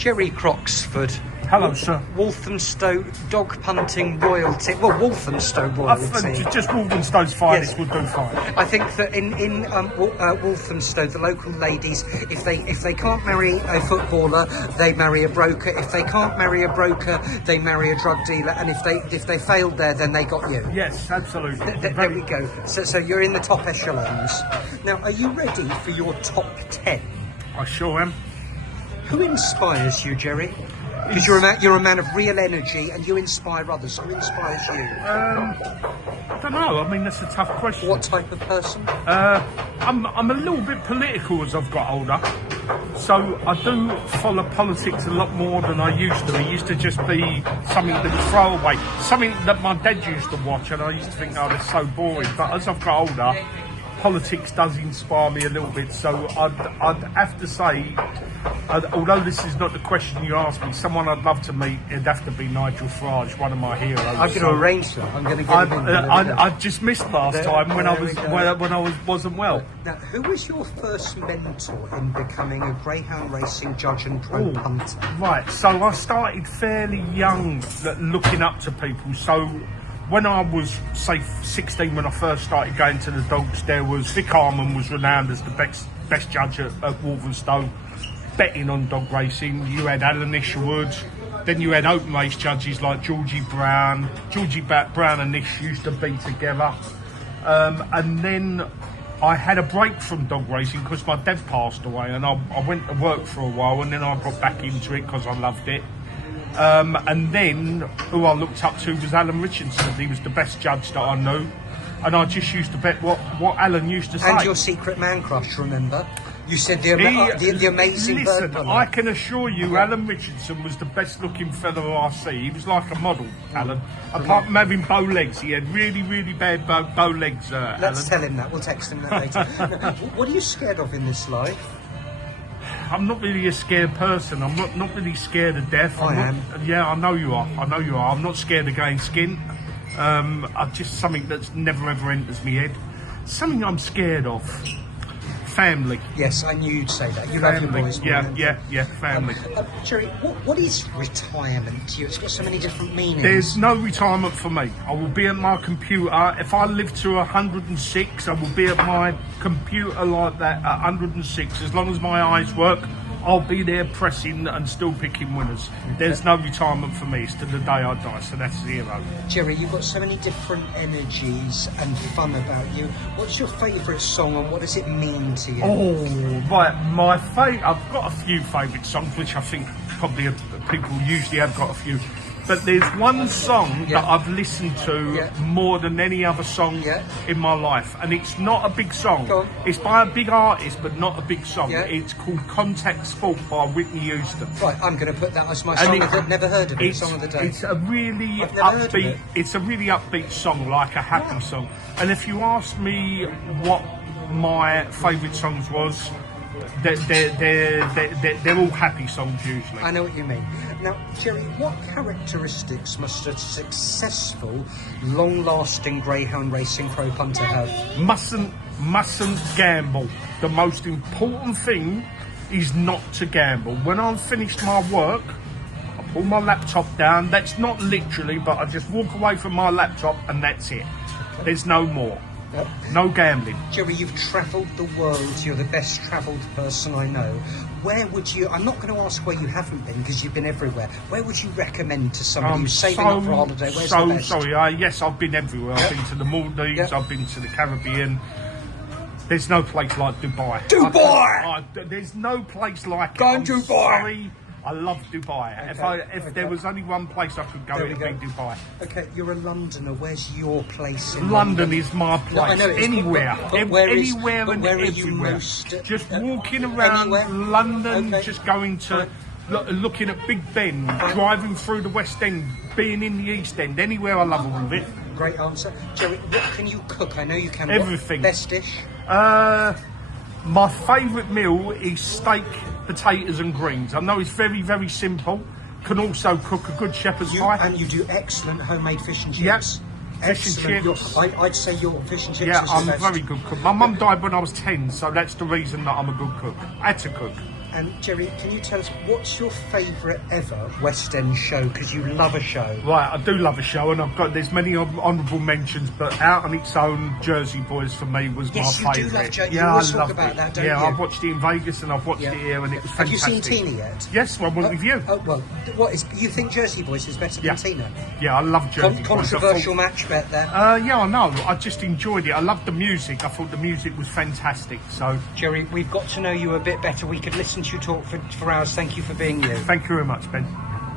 Jerry Croxford. Hello, sir. Walthamstow dog punting royalty. Well, Walthamstow I think royalty. just Walthamstow's finest Yes. would do fine. I think that in Walthamstow, the local ladies, if they can't marry a footballer, they marry a broker. If they can't marry a broker, they marry a drug dealer. And if they failed there, then they got you. Yes, absolutely. There we go. So you're in the top echelons. Now, are you ready for your top 10? I sure am. Who inspires you, Jerry? Because you're a man of real energy and you inspire others. Who inspires you? I don't know. I mean, that's a tough question. What type of person? I'm a little bit political as I've got older, so I do follow politics a lot more than I used to. It used to just be something that was throwaway, something that my dad used to watch, and I used to think, oh, that's so boring. But as I've got older, politics does inspire me a little bit. So I'd have to say, although this is not the question you asked me, someone I'd love to meet, it'd have to be Nigel Farage, one of my heroes. I'm going to arrange that. I'm going to get him in. I just missed last time when I wasn't well. Now, who was your first mentor in becoming a greyhound racing judge and pro punter? Right, so I started fairly young looking up to people. So when I was, say, 16, when I first started going to the dogs, there was Vic Harmon was renowned as the best judge at Walthamstow, betting on dog racing. You had Alan Isherwood, then you had open race judges like Georgie Brown. Brown and Nish used to be together. And then I had a break from dog racing because my dad passed away, and I went to work for a while, and then I got back into it because I loved it. And then who I looked up to was Alan Richardson. He was the best judge that I knew, and I just used to bet what Alan used to say. And your secret man crush, remember? You said the amazing Listen, bird punter. I can assure you, Alan Richardson was the best looking fellow I see. He was like a model, Alan. Apart from having bow legs, he had really, really bad bow legs, Let's Alan. tell him that. We'll text him that later. What are you scared of in this life? I'm not really a scared person. I'm not really scared of death. I am. Yeah, I know you are. I'm not scared of going skint. I'm just something that's never ever enters me head. Something I'm scared of. Family. Yes, I knew you'd say that. You love your boys. Yeah, family. Jerry, what is retirement to you? It's got so many different meanings. There's no retirement for me. I will be at my computer. If I live to 106, I will be at my computer like that at 106. As long as my eyes work, I'll be there pressing and still picking winners. There's no retirement for me. It's to the day I die, so that's zero. Jerry, you've got so many different energies and fun about you. What's your favourite song and what does it mean to you? Oh, right. I've got a few favourite songs, which I think probably people usually have got a few. But there's one song that I've listened to more than any other song in my life. And it's not a big song. Go on. It's by a big artist, but not a big song. Yeah. It's called Contact Sport by Whitney Houston. Right, I'm going to put that as my song of the never heard of it, song of the day. It's a really I've never heard of upbeat. it. It's a really upbeat song, like a happy song. And if you ask me what my favourite songs was, they're all happy songs usually. I know what you mean. Now, Jerry, what characteristics must a successful, long-lasting greyhound racing pro punter have? Mustn't gamble. The most important thing is not to gamble. When I've finished my work, I pull my laptop down. That's not literally, but I just walk away from my laptop and that's it. There's no more. No gambling. Jerry, you've travelled the world. You're the best travelled person I know. Where would you... I'm not going to ask where you haven't been because you've been everywhere. Where would you recommend to somebody who's saving up for a holiday? Where's the best? Sorry. Yes, I've been everywhere. I've been to the Maldives. I've been to the Caribbean. There's no place like Dubai. There's no place like Go it. to Dubai. Sorry. I love Dubai. If there was only one place I could go, it'd be Dubai. Okay, you're a Londoner. Where's your place in London is my place. No, I know it's, anywhere. but where is, Anywhere but and where are everywhere. you most, just walking around anywhere? London, Okay. just going to... Looking at Big Ben, driving through the West End, being in the East End, anywhere I love all of it. Great answer. Jerry, what can you cook? I know you can. Everything. Best dish? My favourite meal is steak, potatoes and greens. I know it's very, very simple. Can also cook a good shepherd's pie. And you do excellent homemade fish and chips. Yep. Fish and chips. I'd say your fish and chips Yeah, is I'm the a best. very good cook. My mum died when I was 10, so that's the reason that I'm a good cook. I had to cook. And Jerry, can you tell us what's your favourite ever West End show? Because you love a show. Right, I do love a show, and there's many honourable mentions, but Out on Its Own, Jersey Boys for me was my favourite. Yes, you do love Jersey. Yeah, you always I talk love about it. that, don't you? I've watched it in Vegas and I've watched it here, and it was Have fantastic. you seen Tina yet? Yes, I went with you. Oh well, you think Jersey Boys is better than Tina? Yeah, I love Jersey Boys. Controversial match bet there. Yeah, I know. I just enjoyed it. I loved the music. I thought the music was fantastic. So, Jerry, we've got to know you a bit better. We could listen to you talk for hours. Thank you for being you. thank you very much, Ben.